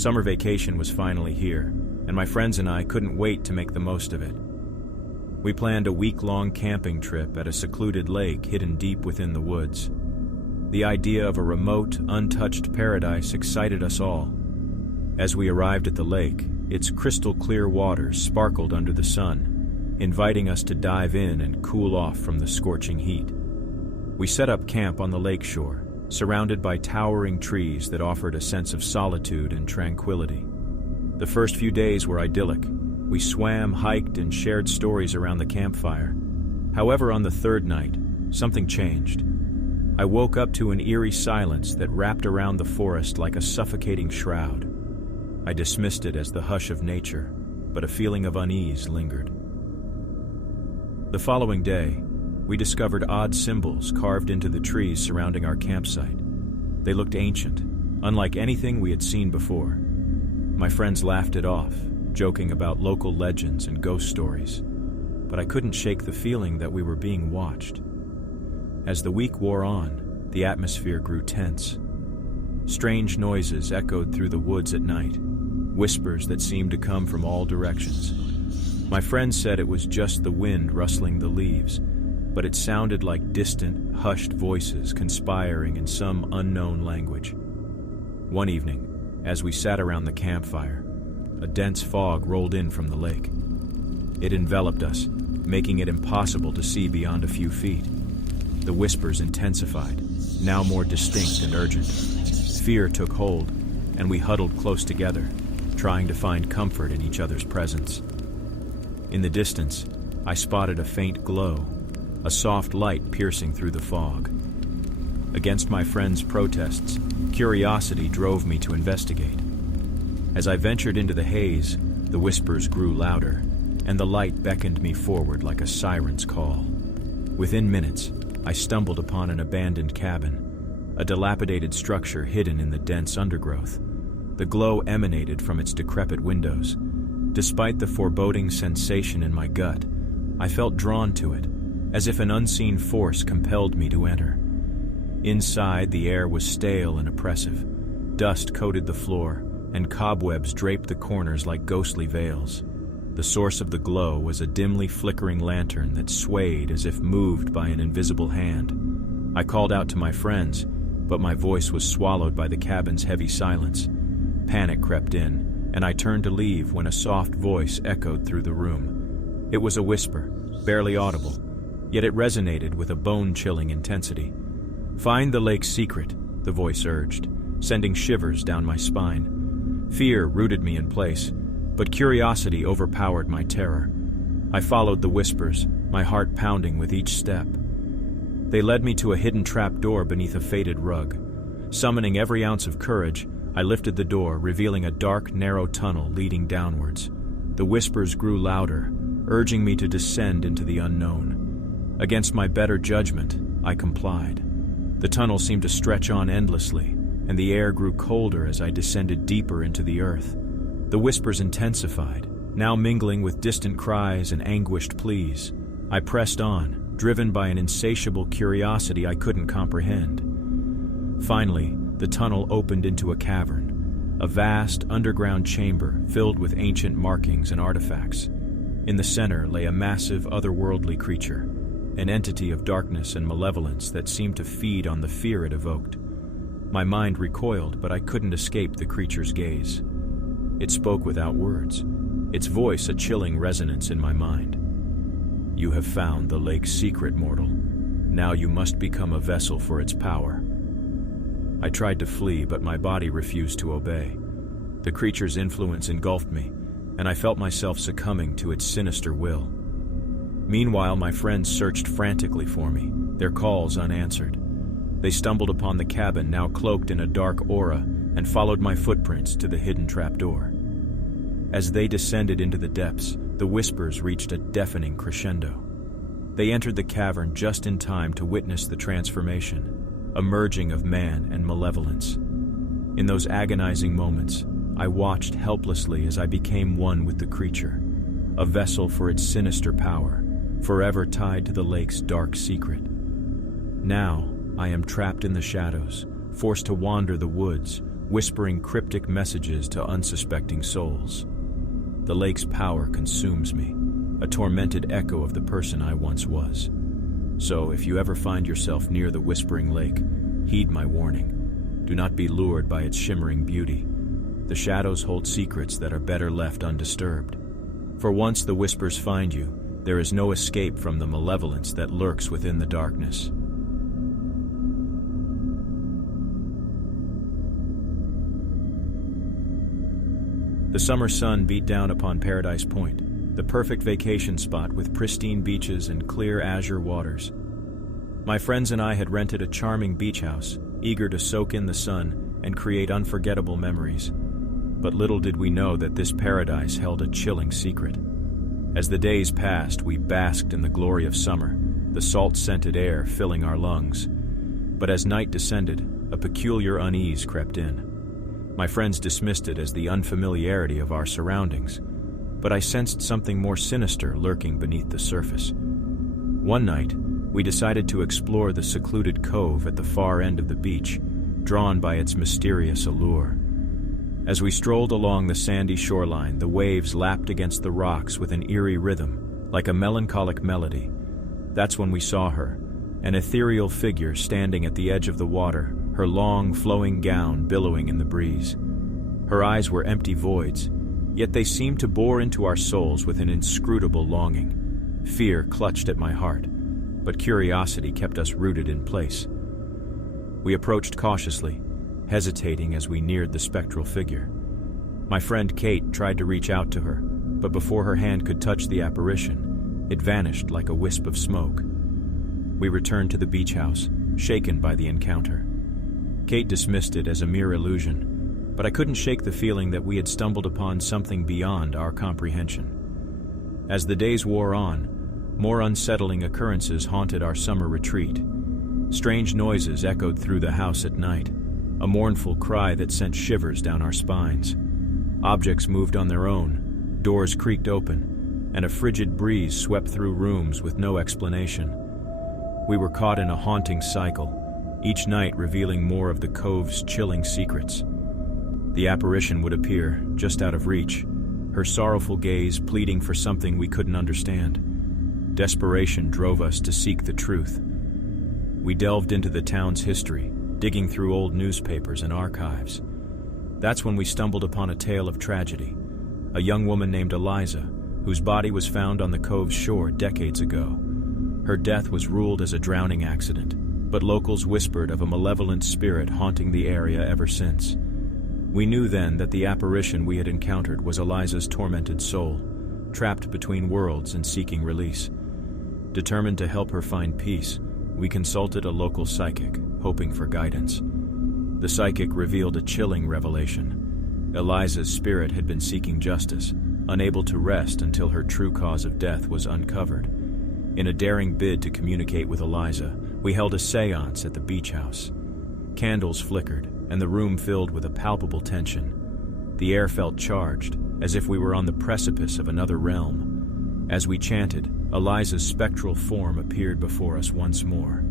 Summer vacation was finally here, and my friends and I couldn't wait to make the most of it. We planned a week-long camping trip at a secluded lake hidden deep within the woods. The idea of a remote, untouched paradise excited us all. As we arrived at the lake, its crystal-clear waters sparkled under the sun, inviting us to dive in and cool off from the scorching heat. We set up camp on the lake shore, surrounded by towering trees that offered a sense of solitude and tranquility. The first few days were idyllic. We swam, hiked, and shared stories around the campfire. However, on the third night, something changed. I woke up to an eerie silence that wrapped around the forest like a suffocating shroud. I dismissed it as the hush of nature, but a feeling of unease lingered. The following day, we discovered odd symbols carved into the trees surrounding our campsite. They looked ancient, unlike anything we had seen before. My friends laughed it off, joking about local legends and ghost stories, but I couldn't shake the feeling that we were being watched. As the week wore on, the atmosphere grew tense. Strange noises echoed through the woods at night, whispers that seemed to come from all directions. My friends said it was just the wind rustling the leaves, but it sounded like distant, hushed voices conspiring in some unknown language. One evening, as we sat around the campfire, a dense fog rolled in from the lake. It enveloped us, making it impossible to see beyond a few feet. The whispers intensified, now more distinct and urgent. Fear took hold, and we huddled close together, trying to find comfort in each other's presence. In the distance, I spotted a faint glow, a soft light piercing through the fog. Against my friends' protests, curiosity drove me to investigate. As I ventured into the haze, the whispers grew louder, and the light beckoned me forward like a siren's call. Within minutes, I stumbled upon an abandoned cabin, a dilapidated structure hidden in the dense undergrowth. The glow emanated from its decrepit windows. Despite the foreboding sensation in my gut, I felt drawn to it, as if an unseen force compelled me to enter. Inside, the air was stale and oppressive. Dust coated the floor, and cobwebs draped the corners like ghostly veils. The source of the glow was a dimly flickering lantern that swayed as if moved by an invisible hand. I called out to my friends, but my voice was swallowed by the cabin's heavy silence. Panic crept in, and I turned to leave when a soft voice echoed through the room. It was a whisper, barely audible, yet it resonated with a bone-chilling intensity. "Find the lake's secret," the voice urged, sending shivers down my spine. Fear rooted me in place, but curiosity overpowered my terror. I followed the whispers, my heart pounding with each step. They led me to a hidden trapdoor beneath a faded rug. Summoning every ounce of courage, I lifted the door, revealing a dark, narrow tunnel leading downwards. The whispers grew louder, urging me to descend into the unknown. Against my better judgment, I complied. The tunnel seemed to stretch on endlessly, and the air grew colder as I descended deeper into the earth. The whispers intensified, now mingling with distant cries and anguished pleas. I pressed on, driven by an insatiable curiosity I couldn't comprehend. Finally, the tunnel opened into a cavern, a vast underground chamber filled with ancient markings and artifacts. In the center lay a massive otherworldly creature, an entity of darkness and malevolence that seemed to feed on the fear it evoked. My mind recoiled, but I couldn't escape the creature's gaze. It spoke without words, its voice a chilling resonance in my mind. "You have found the lake's secret, mortal. Now you must become a vessel for its power." I tried to flee, but my body refused to obey. The creature's influence engulfed me, and I felt myself succumbing to its sinister will. Meanwhile, my friends searched frantically for me, their calls unanswered. They stumbled upon the cabin, now cloaked in a dark aura, and followed my footprints to the hidden trapdoor. As they descended into the depths, the whispers reached a deafening crescendo. They entered the cavern just in time to witness the transformation, a merging of man and malevolence. In those agonizing moments, I watched helplessly as I became one with the creature, a vessel for its sinister power, forever tied to the lake's dark secret. Now, I am trapped in the shadows, forced to wander the woods, whispering cryptic messages to unsuspecting souls. The lake's power consumes me, a tormented echo of the person I once was. So, if you ever find yourself near the Whispering Lake, heed my warning. Do not be lured by its shimmering beauty. The shadows hold secrets that are better left undisturbed. For once the whispers find you, there is no escape from the malevolence that lurks within the darkness. The summer sun beat down upon Paradise Point, the perfect vacation spot with pristine beaches and clear azure waters. My friends and I had rented a charming beach house, eager to soak in the sun and create unforgettable memories. But little did we know that this paradise held a chilling secret. As the days passed, we basked in the glory of summer, the salt-scented air filling our lungs. But as night descended, a peculiar unease crept in. My friends dismissed it as the unfamiliarity of our surroundings, but I sensed something more sinister lurking beneath the surface. One night, we decided to explore the secluded cove at the far end of the beach, drawn by its mysterious allure. As we strolled along the sandy shoreline, the waves lapped against the rocks with an eerie rhythm, like a melancholic melody. That's when we saw her, an ethereal figure standing at the edge of the water, her long, flowing gown billowing in the breeze. Her eyes were empty voids, yet they seemed to bore into our souls with an inscrutable longing. Fear clutched at my heart, but curiosity kept us rooted in place. We approached cautiously, hesitating as we neared the spectral figure. My friend Kate tried to reach out to her, but before her hand could touch the apparition, it vanished like a wisp of smoke. We returned to the beach house, shaken by the encounter. Kate dismissed it as a mere illusion, but I couldn't shake the feeling that we had stumbled upon something beyond our comprehension. As the days wore on, more unsettling occurrences haunted our summer retreat. Strange noises echoed through the house at night, a mournful cry that sent shivers down our spines. Objects moved on their own, doors creaked open, and a frigid breeze swept through rooms with no explanation. We were caught in a haunting cycle, each night revealing more of the cove's chilling secrets. The apparition would appear, just out of reach, her sorrowful gaze pleading for something we couldn't understand. Desperation drove us to seek the truth. We delved into the town's history, digging through old newspapers and archives. That's when we stumbled upon a tale of tragedy. A young woman named Eliza, whose body was found on the cove's shore decades ago. Her death was ruled as a drowning accident, but locals whispered of a malevolent spirit haunting the area ever since. We knew then that the apparition we had encountered was Eliza's tormented soul, trapped between worlds and seeking release. Determined to help her find peace, we consulted a local psychic, hoping for guidance. The psychic revealed a chilling revelation. Eliza's spirit had been seeking justice, unable to rest until her true cause of death was uncovered. In a daring bid to communicate with Eliza, we held a séance at the beach house. Candles flickered, and the room filled with a palpable tension. The air felt charged, as if we were on the precipice of another realm. As we chanted, Eliza's spectral form appeared before us once more.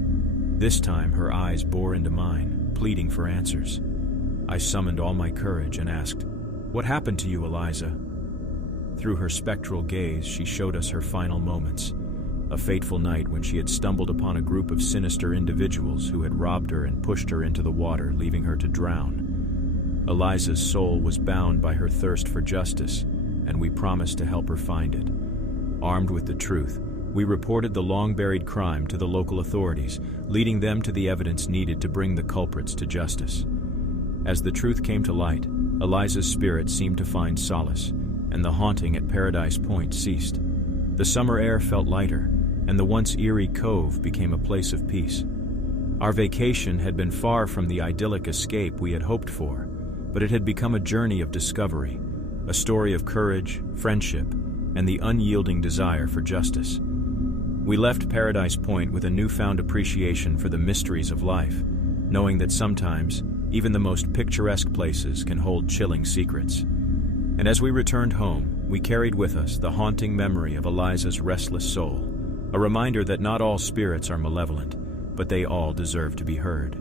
This time her eyes bore into mine, pleading for answers. I summoned all my courage and asked, "What happened to you, Eliza?" Through her spectral gaze, she showed us her final moments. A fateful night when she had stumbled upon a group of sinister individuals who had robbed her and pushed her into the water, leaving her to drown. Eliza's soul was bound by her thirst for justice, and we promised to help her find it. Armed with the truth, we reported the long-buried crime to the local authorities, leading them to the evidence needed to bring the culprits to justice. As the truth came to light, Eliza's spirit seemed to find solace, and the haunting at Paradise Point ceased. The summer air felt lighter, and the once eerie cove became a place of peace. Our vacation had been far from the idyllic escape we had hoped for, but it had become a journey of discovery, a story of courage, friendship, and the unyielding desire for justice. We left Paradise Point with a newfound appreciation for the mysteries of life, knowing that sometimes, even the most picturesque places can hold chilling secrets. And as we returned home, we carried with us the haunting memory of Eliza's restless soul, a reminder that not all spirits are malevolent, but they all deserve to be heard.